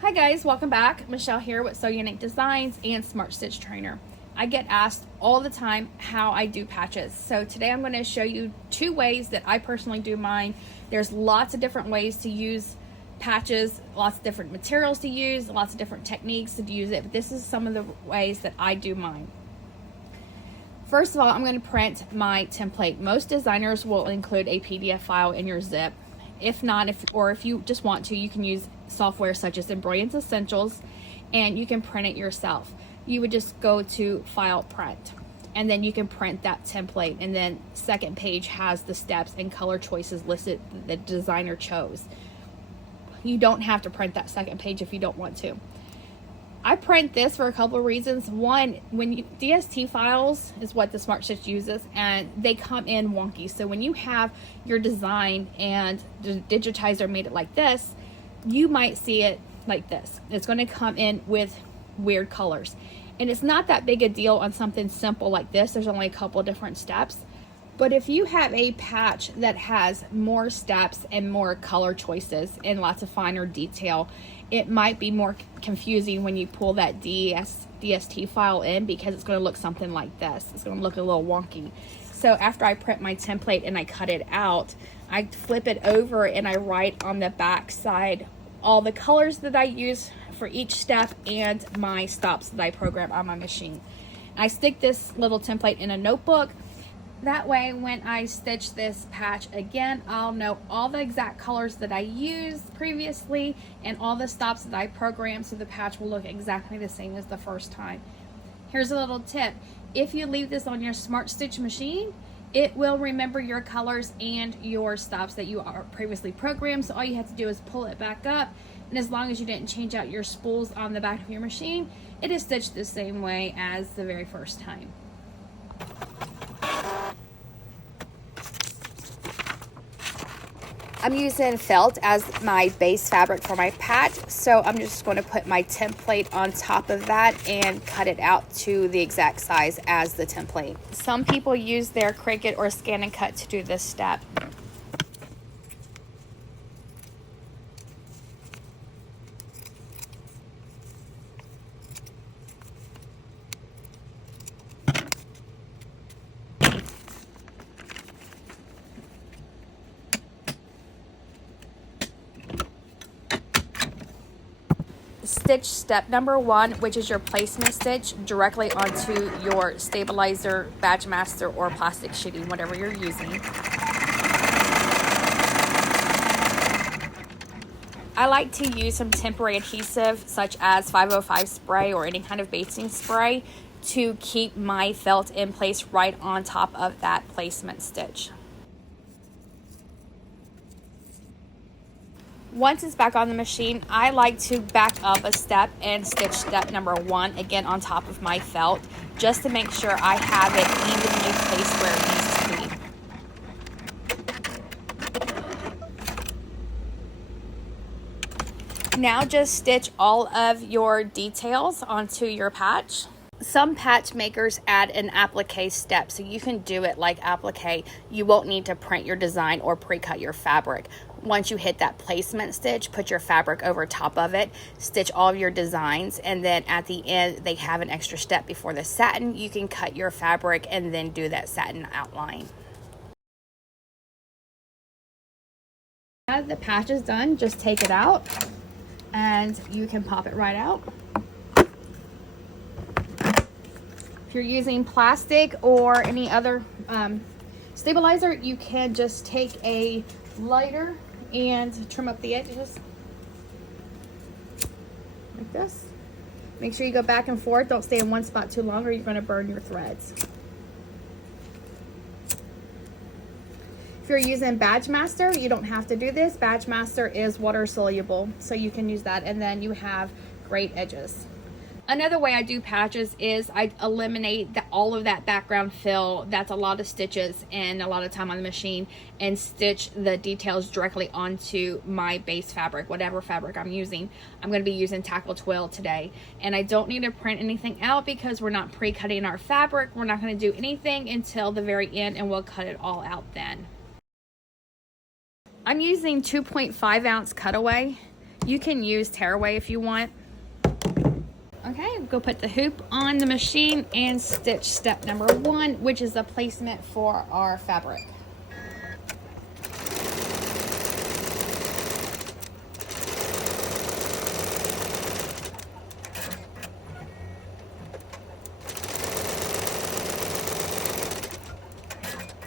Hi guys, welcome back. Michelle here with Sew Unique Designz and Smartstitch Trainer. I get asked all the time how I do patches. So today I'm going to show you two ways that I personally do mine. There's lots of different ways to use patches, lots of different materials to use, lots of different techniques to use it, but this is some of the ways that I do mine. First of all, I'm going to print my template. Most designers will include a PDF file in your zip. If not, if you just want to, you can use software such as Embroidery Essentials and you can print it yourself. You would just go to File, Print, and then you can print that template, and then second page has the steps and color choices listed that the designer chose. You don't have to print that second page if you don't want to. I print this for a couple of reasons. One, DST files is what the Smartstitch uses, and they come in wonky. So when you have your design and the digitizer made it like this, you might see it like this. It's going to come in with weird colors. And it's not that big a deal on something simple like this. There's only a couple different steps. But if you have a patch that has more steps and more color choices and lots of finer detail, it might be more confusing when you pull that DST file in, because it's going to look something like this. It's going to look a little wonky. So after I print my template and I cut it out, I flip it over and I write on the back side all the colors that I use for each step and my stops that I program on my machine. I stick this little template in a notebook. That way, when I stitch this patch again, I'll know all the exact colors that I used previously and all the stops that I programmed, so the patch will look exactly the same as the first time. Here's a little tip. If you leave this on your Smartstitch machine, it will remember your colors and your stops that you are previously programmed. So all you have to do is pull it back up, and as long as you didn't change out your spools on the back of your machine, it is stitched the same way as the very first time. I'm using felt as my base fabric for my patch, so I'm just going to put my template on top of that and cut it out to the exact size as the template. Some people use their Cricut or Scan and Cut to do this step. Stitch step number 1, which is your placement stitch, directly onto your stabilizer, Badgemaster, or plastic sheeting, whatever you're using. I like to use some temporary adhesive such as 505 spray or any kind of basting spray to keep my felt in place right on top of that placement stitch. Once it's back on the machine, I like to back up a step and stitch step number 1 again on top of my felt, just to make sure I have it evenly placed where it needs to be. Now just stitch all of your details onto your patch. Some patch makers add an applique step, so you can do it like applique. You won't need to print your design or pre-cut your fabric. Once you hit that placement stitch, put your fabric over top of it, stitch all of your designs, and then at the end they have an extra step before the satin. You can cut your fabric and then do that satin outline. Now the patch is done, just take it out and you can pop it right out. If you're using plastic or any other stabilizer, you can just take a lighter and trim up the edges like this. Make sure you go back and forth. Don't stay in one spot too long or you're going to burn your threads. If you're using Badgemaster, you don't have to do this. Badgemaster is water soluble, so you can use that, and then you have great edges. Another way I do patches is I eliminate all of that background fill. That's a lot of stitches and a lot of time on the machine, and stitch the details directly onto my base fabric, whatever fabric I'm using. I'm going to be using Tackle Twill today, and I don't need to print anything out because we're not pre-cutting our fabric. We're not going to do anything until the very end, and we'll cut it all out then. I'm using 2.5 ounce cutaway. You can use tearaway if you want. Okay, go put the hoop on the machine and stitch step number 1, which is the placement for our fabric.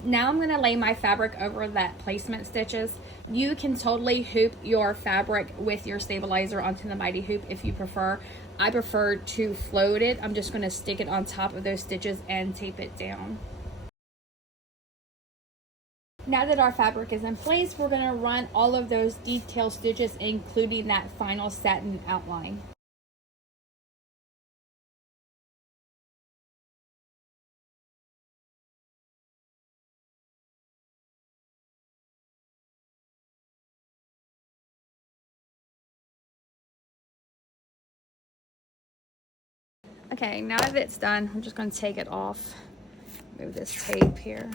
Now I'm going to lay my fabric over that placement stitches. You can totally hoop your fabric with your stabilizer onto the Mighty Hoop if you prefer. I prefer to float it. I'm just going to stick it on top of those stitches and tape it down. Now that our fabric is in place, we're going to run all of those detail stitches, including that final satin outline. Okay, now that it's done, I'm just going to take it off. Move this tape here.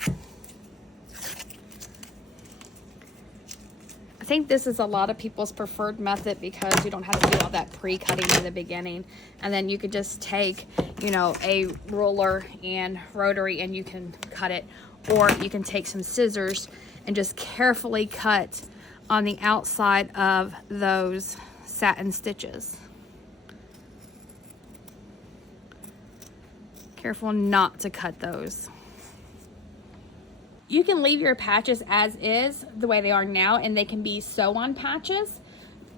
I think this is a lot of people's preferred method because you don't have to do all that pre-cutting in the beginning. And then you could just take, you know, a ruler and rotary and you can cut it. Or you can take some scissors and just carefully cut on the outside of those satin stitches. Careful not to cut those. You can leave your patches as is, the way they are now, and they can be sew-on patches,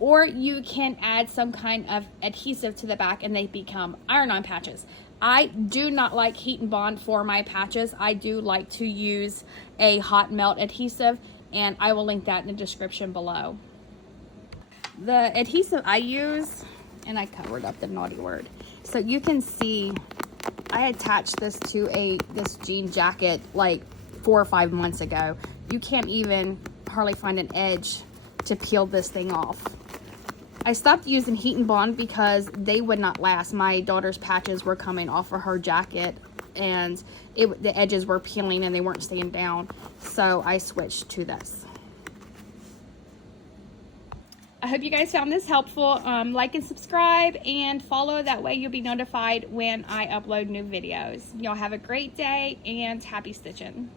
or you can add some kind of adhesive to the back and they become iron-on patches. I do not like heat and bond for my patches. I do like to use a hot melt adhesive, and I will link that in the description below. The adhesive I use, and I covered up the naughty word, so you can see I attached this to this jean jacket like 4 or 5 months ago. You can't even hardly find an edge to peel this thing off. I stopped using heat and bond because they would not last. My daughter's patches were coming off of her jacket and the edges were peeling and they weren't staying down. So I switched to this. I hope you guys found this helpful. Like and subscribe and follow. That way you'll be notified when I upload new videos. Y'all have a great day and happy stitching.